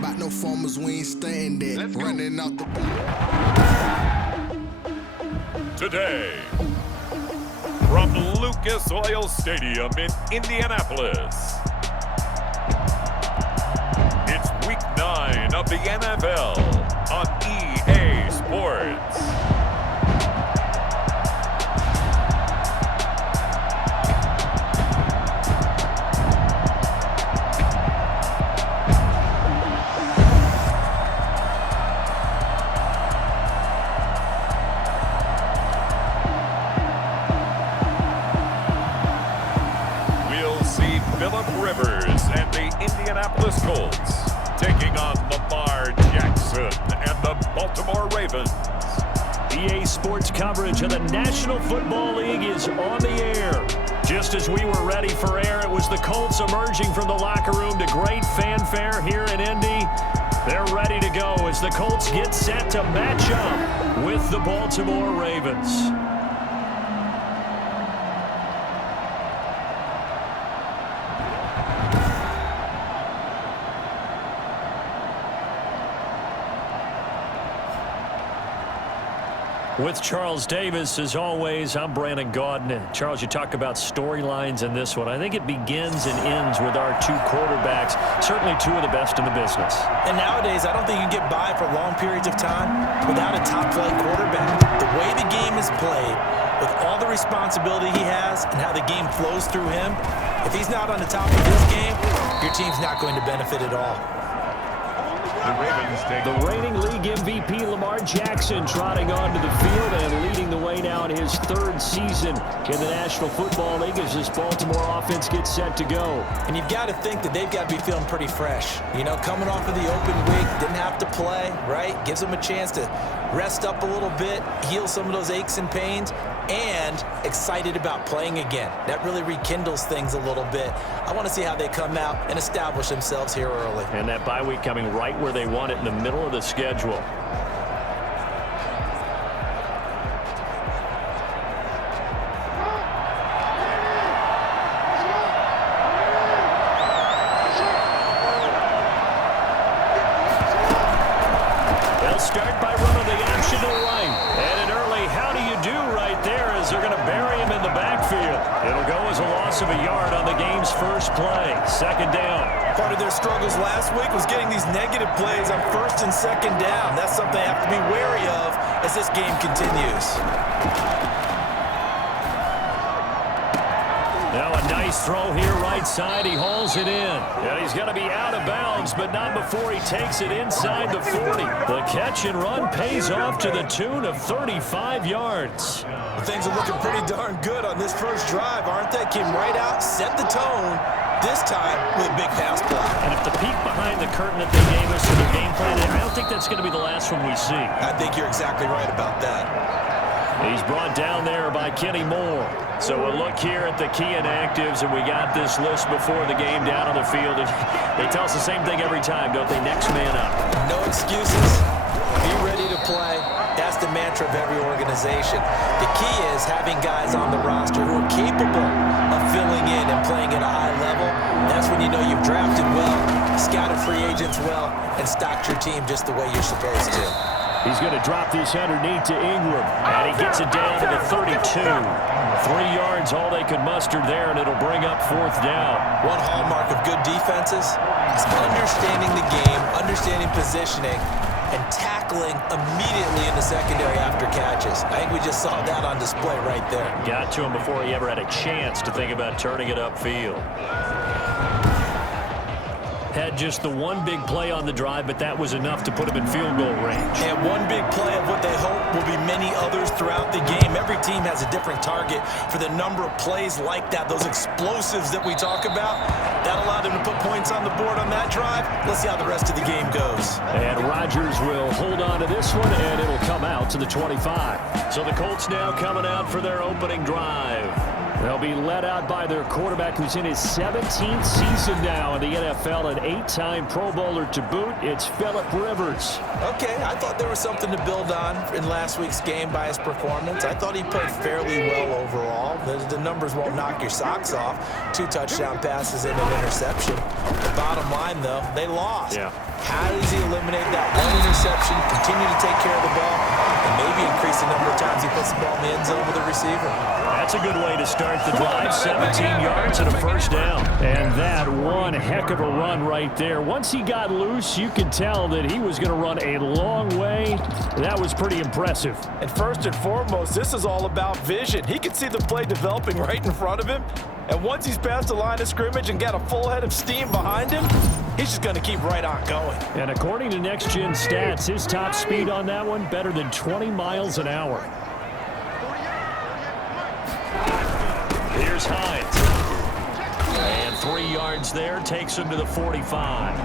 About no farmers, we ain't staying there. Running out the Today, from Lucas Oil Stadium in Indianapolis, it's Week 9 of the NFL on EA Sports. Indianapolis Colts taking on Lamar Jackson and the Baltimore Ravens. EA Sports coverage of the National Football League is on the air. Just as we were ready for air, it was the Colts emerging from the locker room to great fanfare here in Indy. They're ready to go as the Colts get set to match up with the Baltimore Ravens. With Charles Davis, as always, I'm Brandon Gaudin. Charles, you talk about storylines in this one. I think it begins and ends with our two quarterbacks, certainly two of the best in the business. And nowadays, I don't think you can get by for long periods of time without a top-flight quarterback. The way the game is played, with all the responsibility he has and how the game flows through him, if he's not on the top of his game, your team's not going to benefit at all. The reigning league MVP Lamar Jackson trotting onto the field and leading the way now in his third season in the National Football League as this Baltimore offense gets set to go. And you've got to think that they've got to be feeling pretty fresh. You know, coming off of the open week, didn't have to play, right? Gives them a chance to rest up a little bit, heal some of those aches and pains, and excited about playing again. That really rekindles things a little bit. I want to see how they come out and establish themselves here early. And that bye week coming right where they want it, in the middle of the schedule. They'll start by running the option to the right. And an early how do you do right there as they're going to bury him in the backfield. It'll go as a loss of a yard on the game's first play. Second down. Part of their struggles last week was getting these negative plays on first and second down. That's something they have to be wary of as this game continues. Now a nice throw here right side. He hauls it in. And he's going to be out of bounds, but not before he takes it inside the 40. The catch and run pays off to the tune of 35 yards. Well, things are looking pretty darn good on this first drive, aren't they? Came right out, set the tone. This time with a big pass play. And if the peek behind the curtain that they gave us in their game plan, I don't think that's going to be the last one we see. I think you're exactly right about that. He's brought down there by Kenny Moore. So a look here at the key inactives, and we got this list before the game down on the field. And they tell us the same thing every time, don't they? Next man up. No excuses. Be ready to play. That's the mantra of every organization. The key is having guys on the roster who are capable of filling in and playing at a high level. That's when you know you've drafted well, scouted free agents well, and stocked your team just the way you're supposed to. He's going to drop this underneath to Ingram, and he gets it down to the 32. 3 yards, all they could muster there, and it'll bring up fourth down. One hallmark of good defenses is understanding the game, understanding positioning, and tackling immediately in the secondary after catches. I think we just saw that on display right there. Got to him before he ever had a chance to think about turning it upfield. Had just the one big play on the drive, but that was enough to put him in field goal range. And one big play of what they hope will be many others throughout the game. Every team has a different target for the number of plays like that, those explosives that we talk about. That allowed them to put points on the board on that drive. Let's see how the rest of the game goes. And Rodgers will hold on to this one, and it'll come out to the 25. So the Colts now coming out for their opening drive. They'll be led out by their quarterback who's in his 17th season now in the NFL, an 8-time Pro Bowler to boot. It's Phillip Rivers. Okay, I thought there was something to build on in last week's game by his performance. I thought he played fairly well overall. The numbers won't knock your socks off. 2 touchdown passes and an interception. The bottom line, though, they lost. Yeah. How does he eliminate that 1 interception, continue to take care of the ball, and maybe increase the number of times he puts the ball in the end zone with the receiver? That's a good way to start the drive. 17 yards and a first down. And that one heck of a run right there. Once he got loose, you could tell that he was going to run a long way. That was pretty impressive. And first and foremost, this is all about vision. He can see the play developing right in front of him. And once he's past the line of scrimmage and got a full head of steam behind him, he's just going to keep right on going. And according to Next Gen Stats, his top speed on that one, better than 20 miles an hour. Here's Hines. And 3 yards there, takes him to the 45.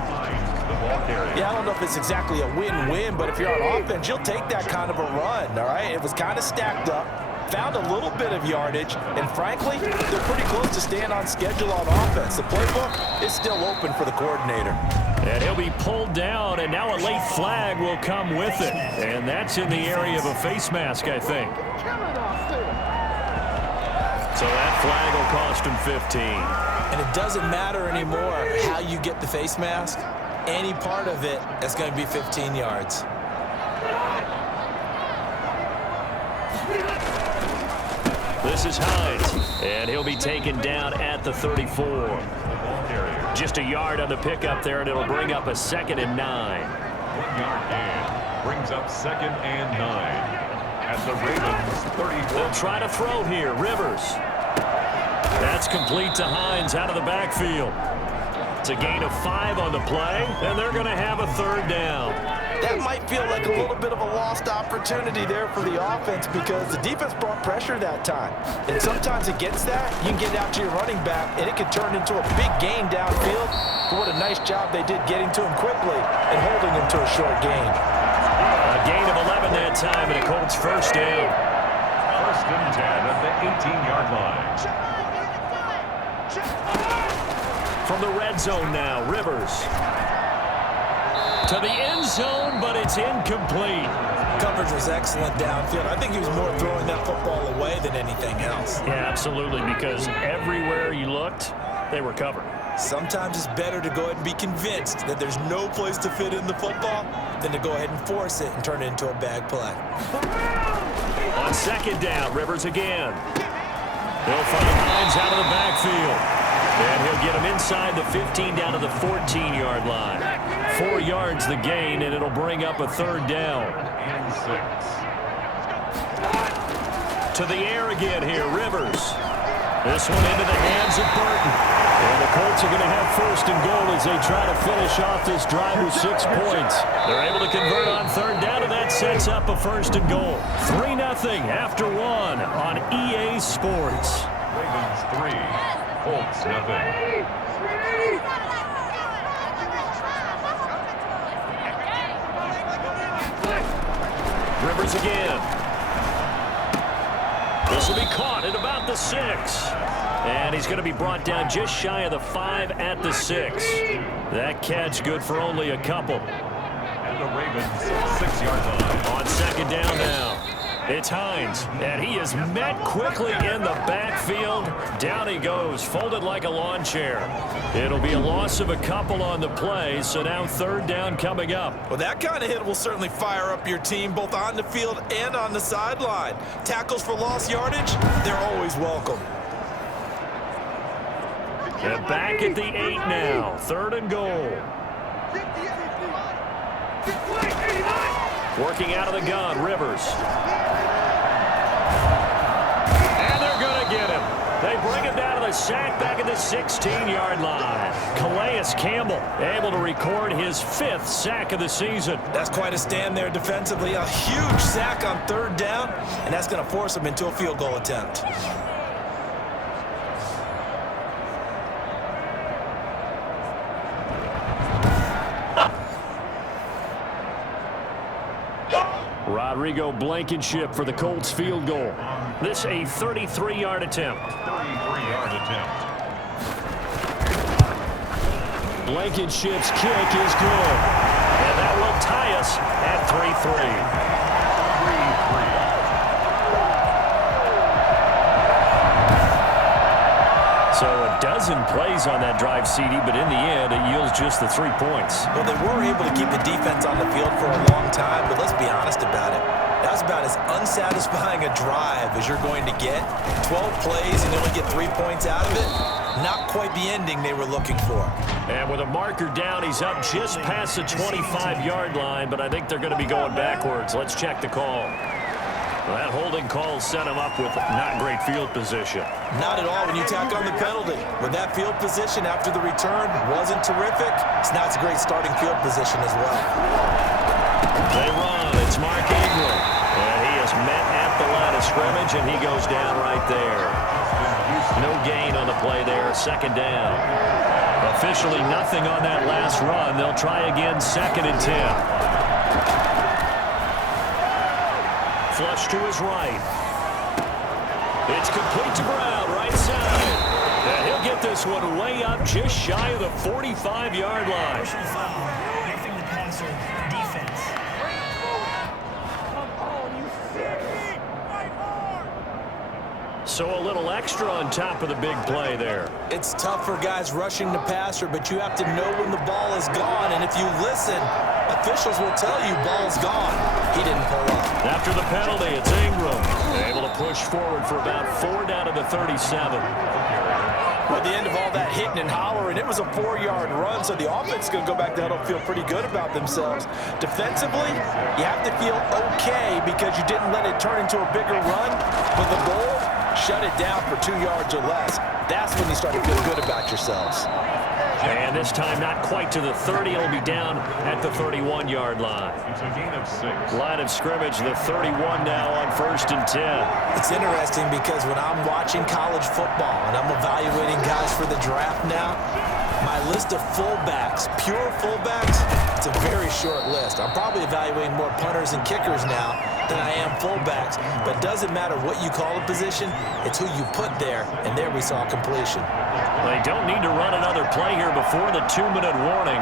Yeah, I don't know if it's exactly a win-win, but if you're on offense, you'll take that kind of a run, all right? It was kind of stacked up, found a little bit of yardage, and frankly, they're pretty close to staying on schedule on offense. The playbook is still open for the coordinator. And he'll be pulled down, and now a late flag will come with it. And that's in the area of a face mask, I think. So that flag will cost him 15. And it doesn't matter anymore how you get the face mask. Any part of it is going to be 15 yards. This is Hines, and he'll be taken down at the 34. Just a yard on the pickup there, and it'll bring up a 2nd and 9. 1 yard gain brings up 2nd and 9. At the Ravens 34. They'll try to throw here. Rivers. That's complete to Hines out of the backfield. It's a gain of 5 on the play, and they're going to have a 3rd down. That might feel like a little bit of a lost opportunity there for the offense because the defense brought pressure that time. And sometimes against that, you can get out to your running back, and it can turn into a big gain downfield. But what a nice job they did getting to him quickly and holding him to a short gain. A gain of 11 that time, and a Colts first down. 1st and 10 at the 18-yard line. From the red zone now, Rivers. To the end zone, but it's incomplete. Coverage was excellent downfield. I think he was more throwing that football away than anything else. Yeah, absolutely, because everywhere you looked, they were covered. Sometimes it's better to go ahead and be convinced that there's no place to fit in the football than to go ahead and force it and turn it into a bad play. On 2nd down, Rivers again. They'll find Hines out of the backfield. And he'll get him inside the 15 down to the 14-yard line. 4 yards the gain, and it'll bring up a 3rd down. And 6. To the air again here, Rivers. This one into the hands of Burton. And the Colts are going to have 1st and goal as they try to finish off this drive with 6 points. They're able to convert on 3rd down, and that sets up a 1st and goal. 3-0 after 1 on EA Sports. Ravens 3, Colts nothing. Rivers again. This will be caught at about the 6. And he's going to be brought down just shy of the 5 at the 6. That catch good for only a couple. And the Ravens 6-yard line. On 2nd down now. It's Hines, and he is met quickly in the backfield. Down he goes, folded like a lawn chair. It'll be a loss of a couple on the play, so now 3rd down coming up. Well, that kind of hit will certainly fire up your team, both on the field and on the sideline. Tackles for lost yardage, they're always welcome. They're back at the 8 now, 3rd and goal. Working out of the gun, Rivers. And they're going to get him. They bring him down to the sack back at the 16-yard line. Calais Campbell able to record his 5th sack of the season. That's quite a stand there defensively. A huge sack on 3rd down, and that's going to force him into a field goal attempt. Rodrigo Blankenship for the Colts field goal. This a 33-yard attempt. 33-yard attempt. Blankenship's kick is good. And that will tie us at 3-3. So a dozen plays on that drive, CD, but in the end, it yields just the 3 points. Well, they were able to keep the defense on the field for a long time, but let's be honest about it. That was about as unsatisfying a drive as you're going to get. 12 plays and you only get 3 points out of it. Not quite the ending they were looking for. And with a marker down, he's up just past the 25-yard line, but I think they're going to be going backwards. Let's check the call. Well, that holding call set him up with not great field position. Not at all when you tack on the penalty. With that field position after the return wasn't terrific, it's not a great starting field position as well. They run. It's Mark Ingram. And he is met at the line of scrimmage, and he goes down right there. No gain on the play there. Second down. Officially nothing on that last run. They'll try again, 2nd and 10. Flush to his right. It's complete to Brown, right side. And he'll get this one way up just shy of the 45-yard line. Personal foul, giving the passer defense. So a little extra on top of the big play there. It's tough for guys rushing the passer, but you have to know when the ball is gone. And if you listen, officials will tell you ball's gone. He didn't pull up. After the penalty, it's Ingram. Able to push forward for about 4 down to the 37. At the end of all that hitting and hollering, it was a 4-yard run, so the offense is going to go back down and feel pretty good about themselves. Defensively, you have to feel okay because you didn't let it turn into a bigger run, but the goal, shut it down for 2 yards or less. That's when you start to feel good about yourselves. And this time not quite to the 30. It'll be down at the 31-yard line. It's a gain of 6. Line of scrimmage, the 31 now on 1st and 10. It's interesting because when I'm watching college football and I'm evaluating guys for the draft now, my list of fullbacks, pure fullbacks, it's a very short list. I'm probably evaluating more punters and kickers now than I am fullbacks, but it doesn't matter what you call a position, it's who you put there, and there we saw completion. They don't need to run another play here before the 2-minute warning.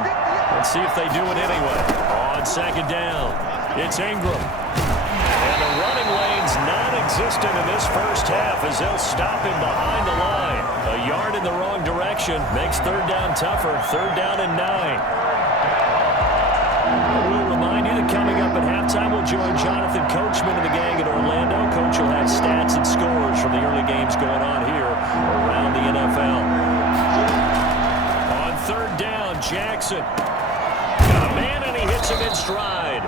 Let's see if they do it anyway. On 2nd down, it's Ingram. And the running lane's non-existent in this first half as they'll stop him behind the line. A yard in the wrong direction makes 3rd down tougher. 3rd down and 9. We'll remind you that coming up at halftime, we'll join Jonathan Coachman and the gang in Orlando. Coach will have stats and scores from the early games going on here around the NFL. On 3rd down, Jackson. Got a man, and he hits him in stride.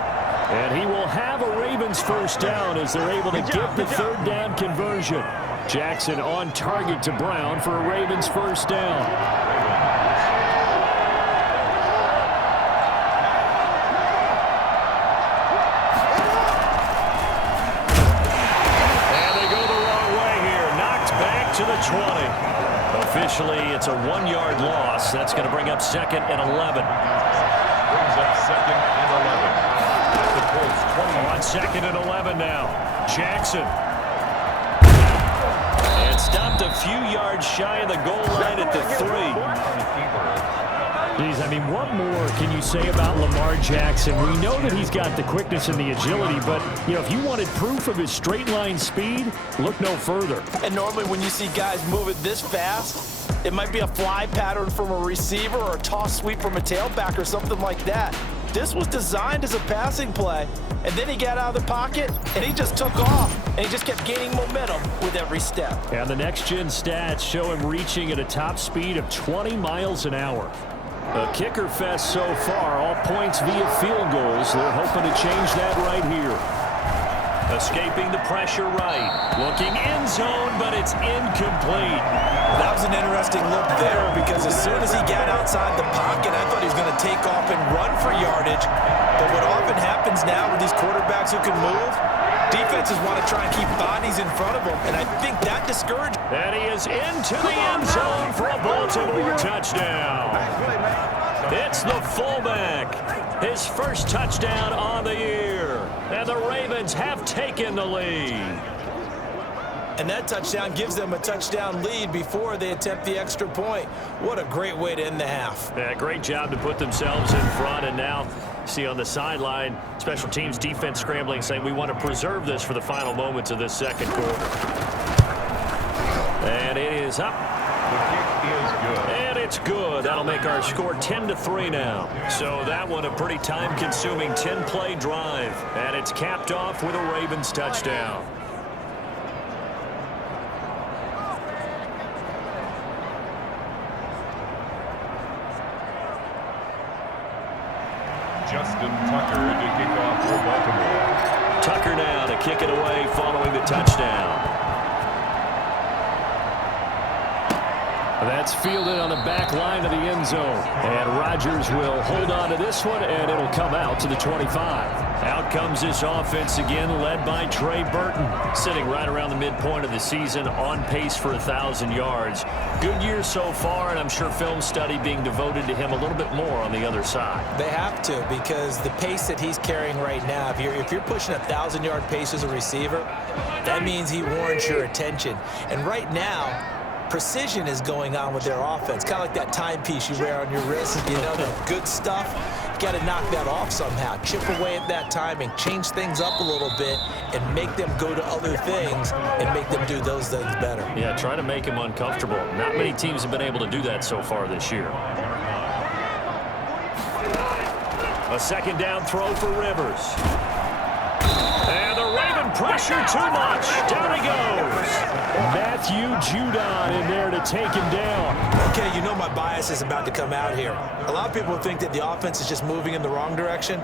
And he will have a Ravens first down as they're able to get the 3rd down conversion. Jackson on target to Brown for a Ravens first down. To the 20. Officially, it's a 1-yard loss. That's going to bring up 2nd and 11. Brings up 2nd and 11. The Colts 20. On 2nd and 11 now. Jackson. And stopped a few yards shy of the goal line at the 3. Geez, I mean, what more can you say about Lamar Jackson? We know that he's got the quickness and the agility, but, you know, if you wanted proof of his straight-line speed, look no further. And normally when you see guys move it this fast, it might be a fly pattern from a receiver or a toss sweep from a tailback or something like that. This was designed as a passing play, and then he got out of the pocket, and he just took off, and he just kept gaining momentum with every step. And the next-gen stats show him reaching at a top speed of 20 miles an hour. A kicker fest so far, all points via field goals. They're hoping to change that right here. Escaping the pressure right. Looking end zone, but it's incomplete. That was an interesting look there because as soon as he got outside the pocket, I thought he was going to take off and run for yardage. But what often happens now with these quarterbacks who can move, defenses want to try and keep bodies in front of them, and I think that discouraged. And he is into the end zone for a Baltimore touchdown. It's the fullback. his first touchdown on the year. And the Ravens have taken the lead. And that touchdown gives them a touchdown lead before they attempt the extra point. What a great way to end the half. Yeah, great job to put themselves in front. And now, see on the sideline, special teams defense scrambling, saying we want to preserve this for the final moments of this second quarter. And it is up. The kick is good. And it's good. That'll make our score 10-3 now. So that one a pretty time-consuming 10-play drive. And it's capped off with a Ravens touchdown. Justin Tucker to kick off for Baltimore. Tucker now to kick it away following the touchdown. That's fielded on the back line of the end zone. And Rodgers will hold on to this one, and it'll come out to the 25. Out comes this offense again, led by Trey Burton, sitting right around the midpoint of the season, on pace for 1,000 yards. Good year so far, and I'm sure film study being devoted to him a little bit more on the other side. They have to, because the pace that he's carrying right now, if you're pushing a 1,000-yard pace as a receiver, that means he warrants your attention. And right now, precision is going on with their offense, kind of like that timepiece you wear on your wrist. You know, the good stuff, you got to knock that off somehow. Chip away at that timing, change things up a little bit, and make them go to other things and make them do those things better. Yeah, try to make him uncomfortable. Not many teams have been able to do that so far this year. A second down throw for Rivers. And the Raven pressure too much. Down he goes. Matthew Judon in there to take him down. Okay, you know my bias is about to come out here. A lot of people think that the offense is just moving in the wrong direction.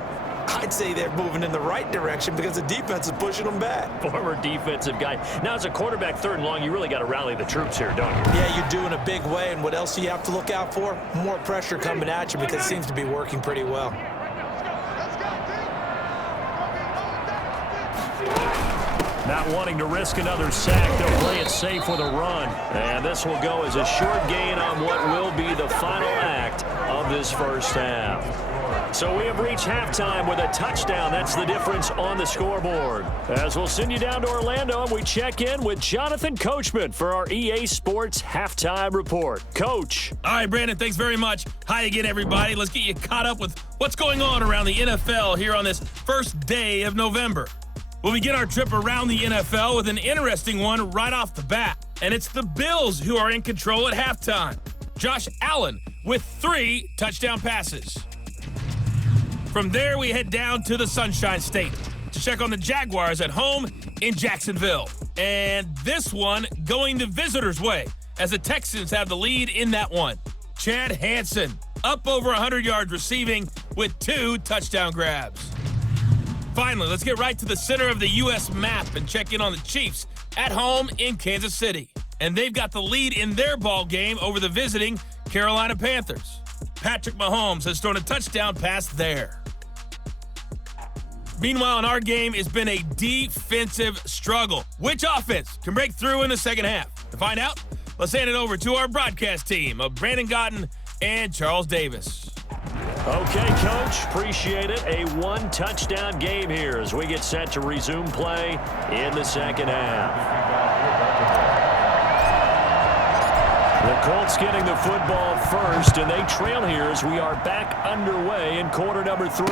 I'd say they're moving in the right direction because the defense is pushing them back. Former defensive guy. Now, as a quarterback, third and long, you really got to rally the troops here, don't you? Yeah, you do in a big way. And what else do you have to look out for? More pressure coming at you because it seems to be working pretty well. Not wanting to risk another sack, they'll play it safe with a run. And this will go as a short gain on what will be the final act of this first half. So we have reached halftime with a touchdown. That's the difference on the scoreboard. As we'll send you down to Orlando, and we check in with Jonathan Coachman for our EA Sports Halftime Report. Coach. All right, Brandon, thanks very much. Hi again, everybody. Let's get you caught up with what's going on around the NFL here on this first day of November. We'll begin our trip around the NFL with an interesting one right off the bat. And it's the Bills who are in control at halftime. Josh Allen with 3 touchdown passes. From there, we head down to the Sunshine State to check on the Jaguars at home in Jacksonville. And this one going the visitors' way as the Texans have the lead in that one. Chad Hansen up over 100 yards receiving with 2 touchdown grabs. Finally, let's get right to the center of the U.S. map and check in on the Chiefs at home in Kansas City. And they've got the lead in their ball game over the visiting Carolina Panthers. Patrick Mahomes has thrown a touchdown pass there. Meanwhile, in our game, it's been a defensive struggle. Which offense can break through in the second half? To find out, let's hand it over to our broadcast team of Brandon Gotten and Charles Davis. Okay, Coach, appreciate it. A 1-touchdown game here as we get set to resume play in the second half. The Colts getting the football first, and they trail here as we are back underway in quarter number 3.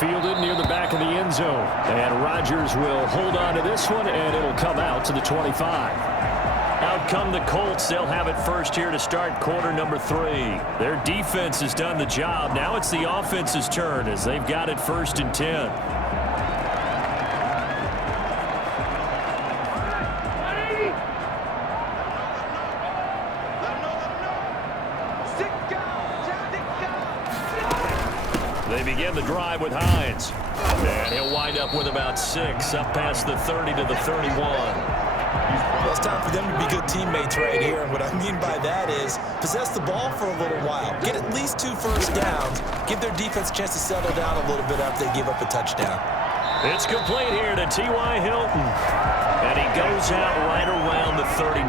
Fielded near the back of the end zone, and Rodgers will hold on to this one, and it'll come out to the 25. Out come the Colts. They'll have it first here to start quarter number 3. Their defense has done the job. Now it's the offense's turn as they've got it 1st and 10. They begin the drive with Hines. And he'll wind up with about 6, up past the 30 to the 31. Well, it's time for them to be good teammates right here. And what I mean by that is possess the ball for a little while. Get at least 2 first downs. Give their defense a chance to settle down a little bit after they give up a touchdown. It's complete here to T.Y. Hilton. And he goes out right around the 39.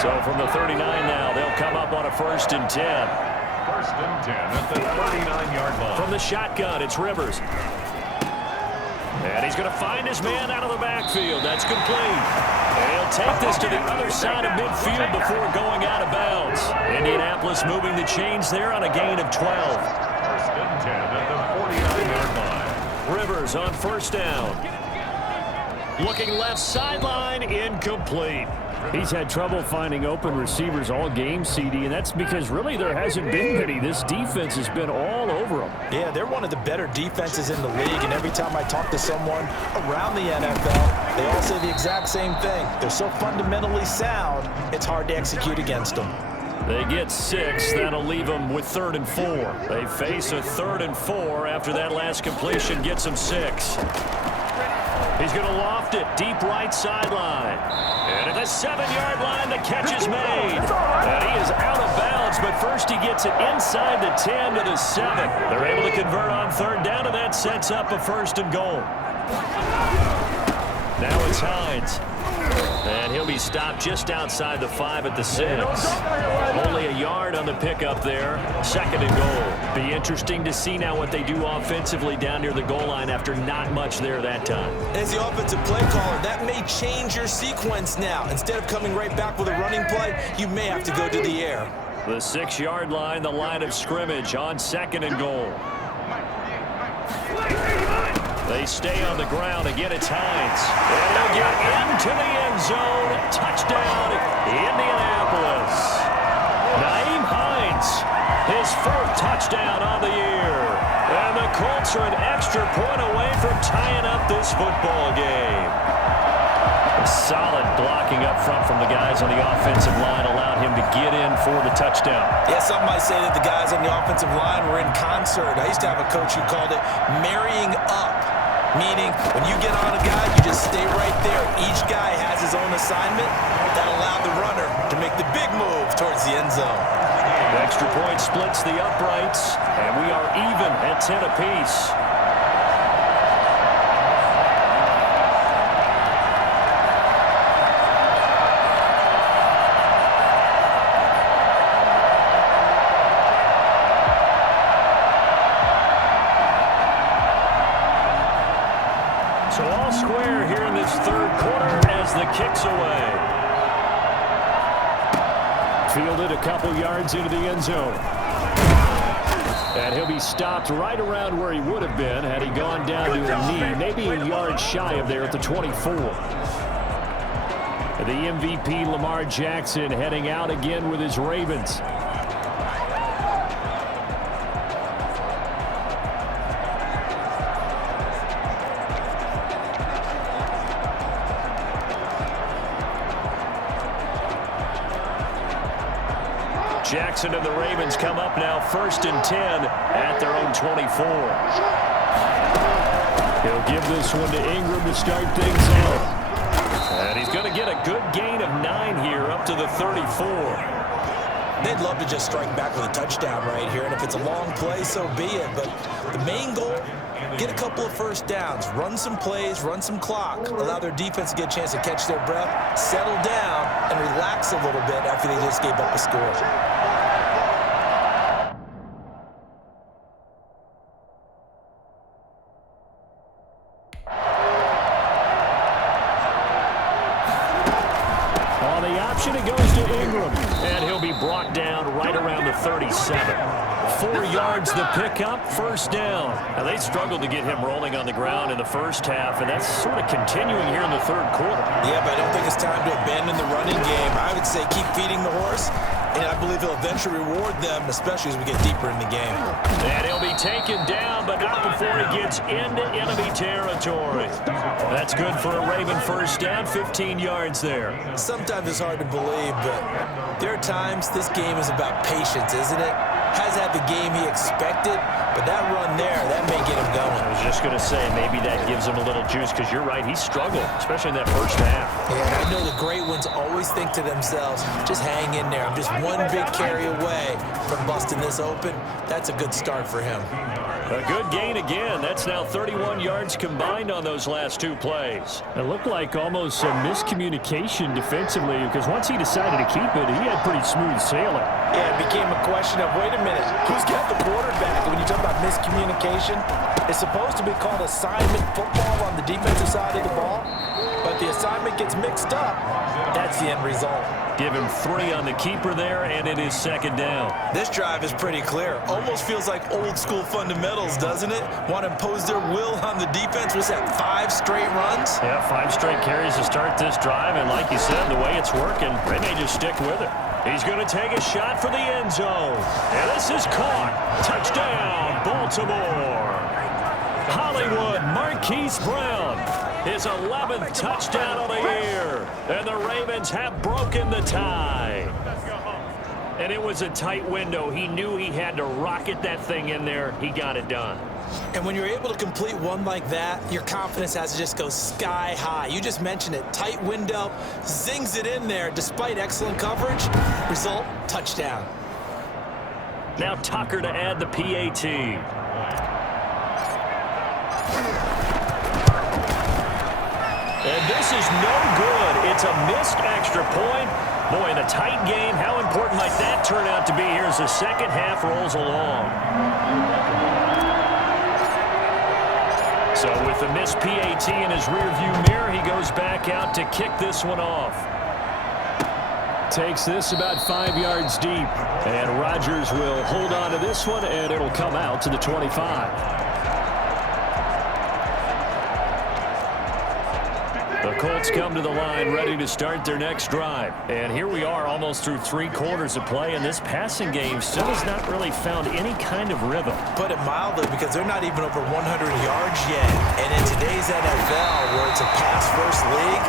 So from the 39 now, they'll come up on a 1st and 10. First and 10 at the 39-yard line. From the shotgun, it's Rivers. And he's going to find his man out of the backfield. That's complete. And he'll take this to the other side of midfield before going out of bounds. Indianapolis moving the chains there on a gain of 12. First and 10 at the 49-yard line. Rivers on first down. Looking left sideline, incomplete. He's had trouble finding open receivers all game, CD, and that's because really there hasn't been many. This defense has been all over them. Yeah, they're one of the better defenses in the league, and every time I talk to someone around the NFL, they all say the exact same thing. They're so fundamentally sound, it's hard to execute against them. They get 6. That'll leave them with 3rd and 4. They face a 3rd and 4 after that last completion gets them 6. He's going to loft it deep right sideline. And at the 7-yard line, the catch is made. And he is out of bounds, but first he gets it inside the 10 to the 7. They're able to convert on 3rd down, and that sets up a 1st and goal. Now it's Hines. And he'll be stopped just outside the 5 at the 6. Only a yard on the pickup there. 2nd and goal. Be interesting to see now what they do offensively down near the goal line after not much there that time. As the offensive play caller, that may change your sequence now. Instead of coming right back with a running play, you may have to go to the air. The 6-yard line, the line of scrimmage on 2nd and goal. They stay on the ground. Again, it's Hines. And they'll get into the end zone. Touchdown, Indianapolis. Nyheim Hines, his 4th touchdown on the year. And the Colts are an extra point away from tying up this football game. Solid blocking up front from the guys on the offensive line allowed him to get in for the touchdown. Yeah, some might say that the guys on the offensive line were in concert. I used to have a coach who called it marrying up, meaning when you get on a guy, you just stay right there. Each guy has his own assignment. That allowed the runner to make the big move towards the end zone. The extra point splits the uprights, and we are even at 10 apiece. So all square here in this 3rd quarter as the kick's away. Fielded a couple yards into the end zone. And he'll be stopped right around where he would have been had he gone down to a knee, maybe a yard shy of there at the 24. The MVP, Lamar Jackson, heading out again with his Ravens. Jackson and the Ravens come up now 1st and 10 at their own 24. He'll give this one to Ingram to start things off. And he's going to get a good gain of 9 here up to the 34. They'd love to just strike back with a touchdown right here, and if it's a long play, so be it. But the main goal, get a couple of 1st downs, run some plays, run some clock, allow their defense to get a chance to catch their breath, settle down, and relax a little bit after they just gave up a score. It goes to Ingram, and he'll be brought down right around the 37. 4 yards the pickup, 1st down. Now, they struggled to get him rolling on the ground in the 1st half, and that's sort of continuing here in the 3rd quarter. Yeah, but I don't think it's time to abandon the running game. I would say keep feeding the horse, and I believe he'll eventually reward them, especially as we get deeper in the game. And he'll be taken down, but not before he gets into enemy territory. That's good for a Raven 1st down, 15 yards there. Sometimes it's hard to believe, but there are times this game is about patience, isn't it? Has had the game he expected, but that run there, that may get him going. I was just going to say, maybe that gives him a little juice, because you're right, he struggled, especially in that 1st half. Yeah, I know the great ones always think to themselves, just hang in there. I'm just one big carry away from busting this open. That's a good start for him. A good gain again. That's now 31 yards combined on those last two plays. It looked like almost a miscommunication defensively because once he decided to keep it, he had pretty smooth sailing. Yeah, it became a question of, wait a minute, who's got the quarterback? And when you talk about miscommunication, it's supposed to be called assignment football on the defensive side of the ball, but the assignment gets mixed up. That's the end result. Give him 3 on the keeper there, and it is second down. This drive is pretty clear. Almost feels like old school fundamentals, doesn't it? Want to impose their will on the defense. Was that 5 straight runs? Yeah, 5 straight carries to start this drive, and like you said, the way it's working, they may just stick with it. He's going to take a shot for the end zone. And this is caught. Touchdown, Baltimore. Hollywood Marquise Brown. His 11th touchdown of the year. And the Ravens have broken the tie. And it was a tight window. He knew he had to rocket that thing in there. He got it done. And when you're able to complete one like that, your confidence has to just go sky high. You just mentioned it. Tight window, zings it in there despite excellent coverage. Result, touchdown. Now Tucker to add the PAT. And this is no good. It's a missed extra point. Boy, in a tight game, how important might that turn out to be here as the second half rolls along? So with the missed PAT in his rearview mirror, he goes back out to kick this one off. Takes this about 5 yards deep. And Rodgers will hold on to this one, and it'll come out to the 25. The Colts come to the line ready to start their next drive. And here we are almost through 3 quarters of play, and this passing game still has not really found any kind of rhythm. Put it mildly, because they're not even over 100 yards yet. And in today's NFL, where it's a pass-first league,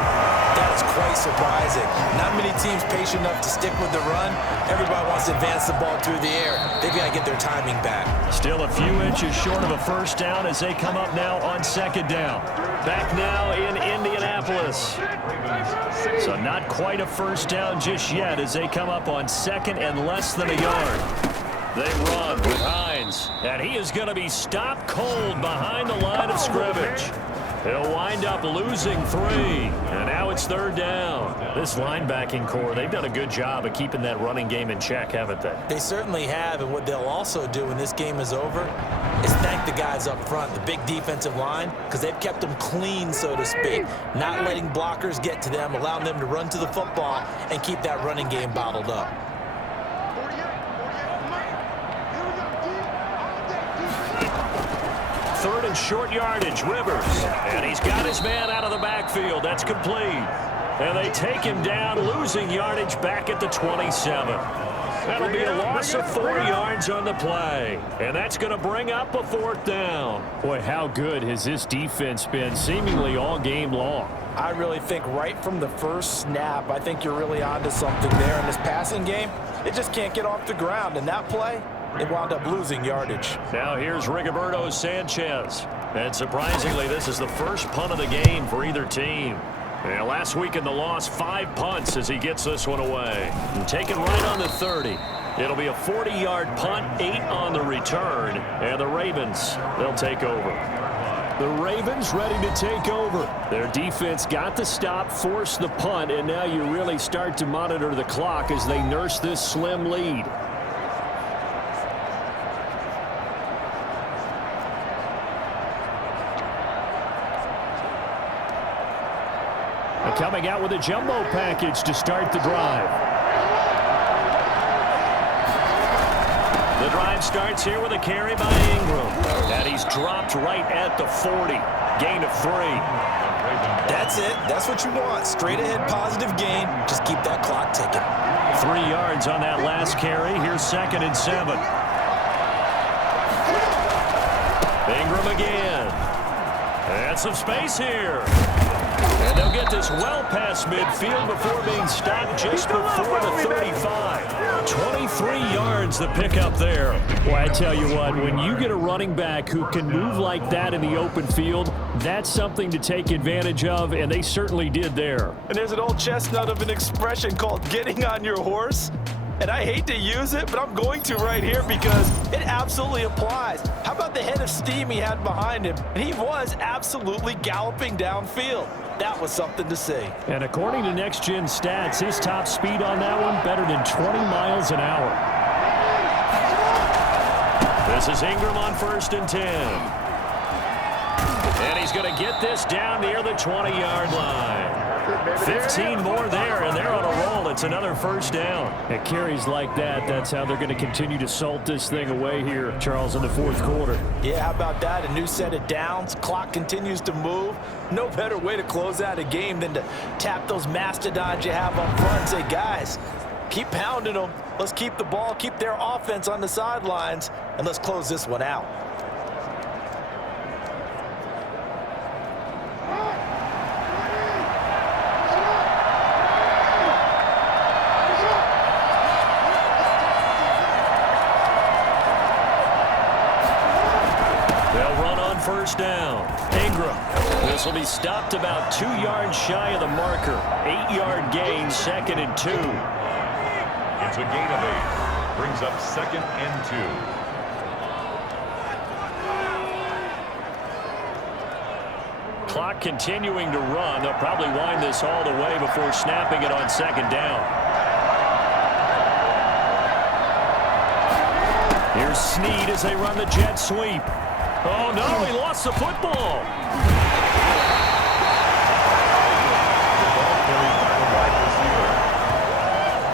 that is quite surprising. Not many teams patient enough to stick with the run. Everybody wants to advance the ball through the air. They've got to get their timing back. Still a few inches short of a first down as they come up now on second down. Back now in Indianapolis. So not quite a first down just yet as they come up on second and less than a yard. They run with Hines, and he is going to be stopped cold behind the line of scrimmage. He'll wind up losing 3, and now it's third down. This linebacking core, they've done a good job of keeping that running game in check, haven't they? They certainly have, and what they'll also do when this game is over is thank the guys up front, the big defensive line, because they've kept them clean, so to speak, not letting blockers get to them, allowing them to run to the football and keep that running game bottled up. Third and short yardage, Rivers. And he's got his man out of the backfield. That's complete. And they take him down, losing yardage back at the 27. That'll be a loss of 4 yards on the play. And that's going to bring up a 4th down. Boy, how good has this defense been seemingly all game long? I really think right from the first snap, I think you're really onto something there in this passing game. It just can't get off the ground. And that play, it wound up losing yardage. Now here's Rigoberto Sanchez. And surprisingly, this is the first punt of the game for either team. And last week in the loss, 5 punts as he gets this one away. And taken right on the 30. It'll be a 40-yard punt, 8 on the return. And the Ravens, they'll take over. The Ravens ready to take over. Their defense got the stop, forced the punt, and now you really start to monitor the clock as they nurse this slim lead. Coming out with a jumbo package to start the drive. The drive starts here with a carry by Ingram. And he's dropped right at the 40. Gain of 3. That's it. That's what you want. Straight ahead positive gain. Just keep that clock ticking. 3 yards on that last carry. Here's 2nd and 7. Ingram again. And some space here. And they'll get this well past midfield before being stopped just before the 35. 23 yards the pickup there. Well, I tell you what, when you get a running back who can move like that in the open field, that's something to take advantage of, and they certainly did there. And there's an old chestnut of an expression called getting on your horse. And I hate to use it, but I'm going to right here because it absolutely applies. How about the head of steam he had behind him? And he was absolutely galloping downfield. That was something to see. And according to Next Gen Stats, his top speed on that one better than 20 miles an hour. This is Ingram on 1st and 10. And he's going to get this down near the 20-yard line. 15 more there, and they're on a roll. It's another 1st down. It carries like that. That's how they're going to continue to salt this thing away here, Charles, in the 4th quarter. Yeah, how about that? A new set of downs. Clock continues to move. No better way to close out a game than to tap those mastodons you have up front and say, guys, keep pounding them. Let's keep the ball, keep their offense on the sidelines, and let's close this one out. They'll run on 1st down. Ingram. This will be stopped about 2 yards shy of the marker. 8-yard gain, 2nd and 2. It's a gain of 8. Brings up 2nd and 2. Clock continuing to run. They'll probably wind this all the way before snapping it on 2nd down. Here's Snead as they run the jet sweep. Oh, no, he lost the football.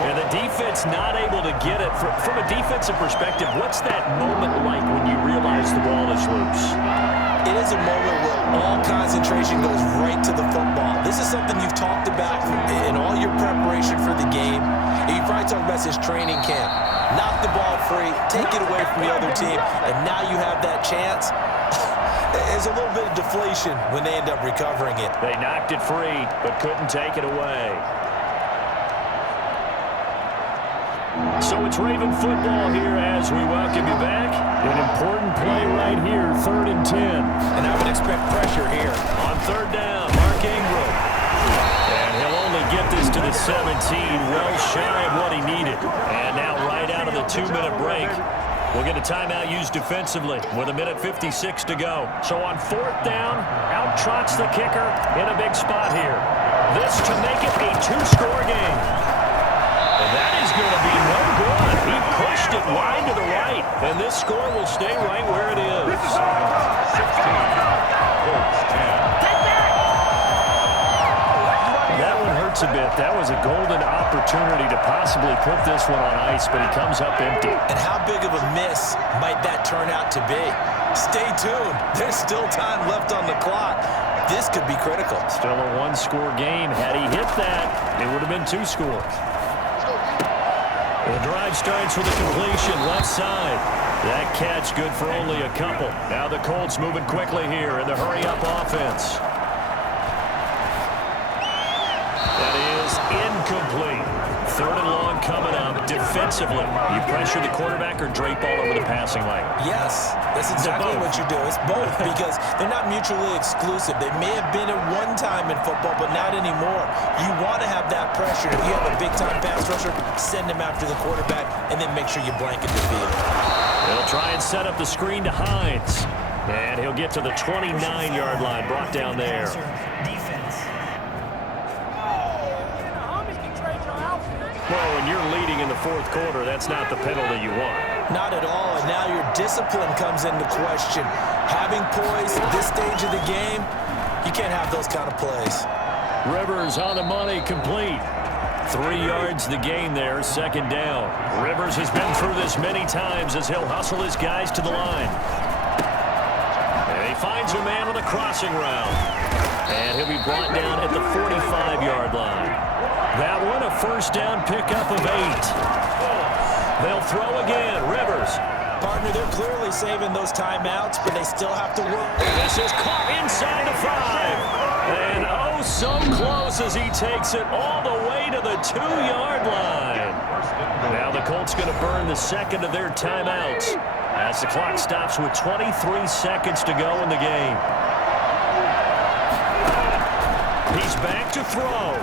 And the defense not able to get it. From a defensive perspective, what's that moment like when you realize the ball is loose? It is a moment where all concentration goes right to the football. This is something you've talked about in all your preparation for the game. You've probably talked about this training camp. Knock the ball free, take it away from the other team, and now you have that chance. There's a little bit of deflation when they end up recovering it. They knocked it free, but couldn't take it away. So it's Raven football here as we welcome you back. An important play right here, 3rd and 10. And I would expect pressure here. On 3rd down, Mark Ingram. And he'll only get this to the 17, well shy of what he needed. And now right out of the 2-minute break, we'll get a timeout used defensively with 1:56 to go. So on 4th down, out trots the kicker in a big spot here. This to make it a 2-score game. And that is going to be no good. He pushed it wide to the right, and this score will stay right where it is. 16. Colts 10. That one hurts a bit. That was a golden opportunity to possibly put this one on ice, but he comes up empty. And how big of a miss might that turn out to be? Stay tuned. There's still time left on the clock. This could be critical. Still a 1-score game. Had he hit that, it would have been 2 scores. The drive starts with a completion left side. That catch good for only a couple. Now the Colts moving quickly here in the hurry-up offense. That is incomplete. 3rd and long coming up. Defensively, you pressure the quarterback or drape all over the passing lane? Yes, that's exactly what you do. It's both because they're not mutually exclusive. They may have been at one time in football, but not anymore. You want to have that pressure. If you have a big-time pass rusher, send him after the quarterback, and then make sure you blanket the field. They'll try and set up the screen to Hines. And he'll get to the 29-yard line, brought down there. Well, when you're leading in the 4th quarter, that's not the penalty you want. Not at all, and now your discipline comes into question. Having poise at this stage of the game, you can't have those kind of plays. Rivers on the money, complete. 3 yards the gain there, 2nd down. Rivers has been through this many times as he'll hustle his guys to the line. And he finds a man on the crossing route. And he'll be brought down at the 45-yard line. That one, a 1st down pickup of 8. They'll throw again. Rivers. Partner, they're clearly saving those timeouts, but they still have to work. This is caught inside the 5. And oh, so close as he takes it all the way to the 2-yard line. Now the Colts going to burn the 2nd of their timeouts as the clock stops with 23 seconds to go in the game. He's back to throw.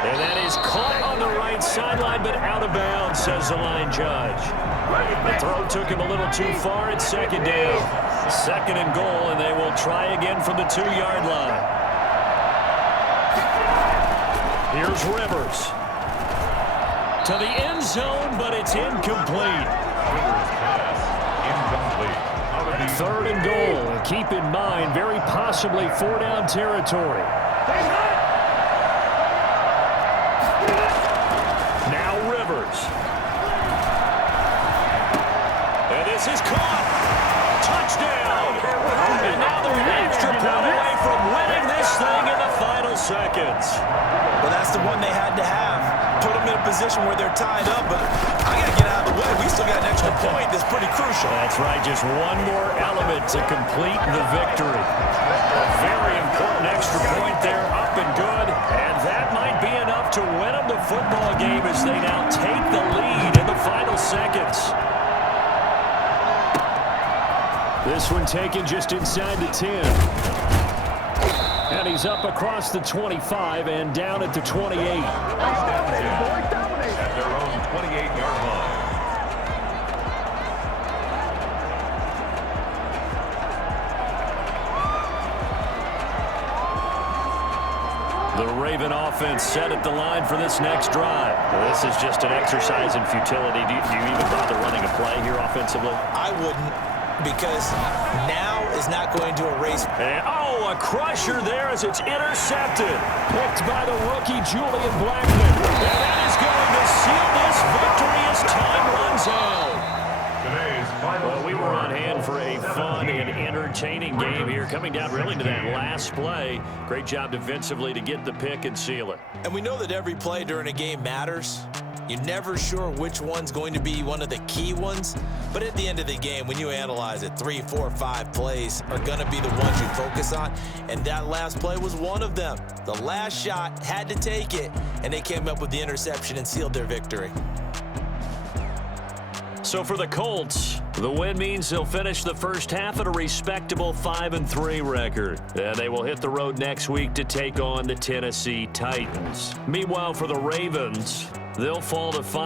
And that is caught on the right sideline, but out of bounds, says the line judge. The throw took him a little too far at second down. Second and goal, and they will try again from the 2-yard line. Here's Rivers. To the end zone, but it's incomplete. Third and goal. And keep in mind, very possibly 4-down territory. Now Rivers. And this is caught. Touchdown. And now they're an extra point away from winning this thing in the final seconds. Well, that's the one they had to have. Put them in a position where they're tied up, but I got to get out of the way. We still got an extra point that's pretty crucial. That's right, just one more element to complete the victory. A very important extra point there, up and good, and that might be enough to win them the football game as they now take the lead in the final seconds. This one taken just inside the 10. And he's up across the 25 and down at the 28. At their own 28-yard line. The Raven offense set at the line for this next drive. Well, this is just an exercise in futility. Do you even bother running a play here offensively? I wouldn't, because now is not going to erase. And, a crusher there as it's intercepted. Picked by the rookie Julian Blackman. And that is going to seal this victory as time runs out. Well, we were on hand for a fun and entertaining game here, coming down really to that last play. Great job defensively to get the pick and seal it. And we know that every play during a game matters. You're never sure which one's going to be one of the key ones. But at the end of the game, when you analyze it, 3, 4, 5 plays are going to be the ones you focus on. And that last play was one of them. The last shot had to take it, and they came up with the interception and sealed their victory. So for the Colts, the win means they'll finish the first half at a respectable 5-3 record. And they will hit the road next week to take on the Tennessee Titans. Meanwhile, for the Ravens, they'll fall to 5.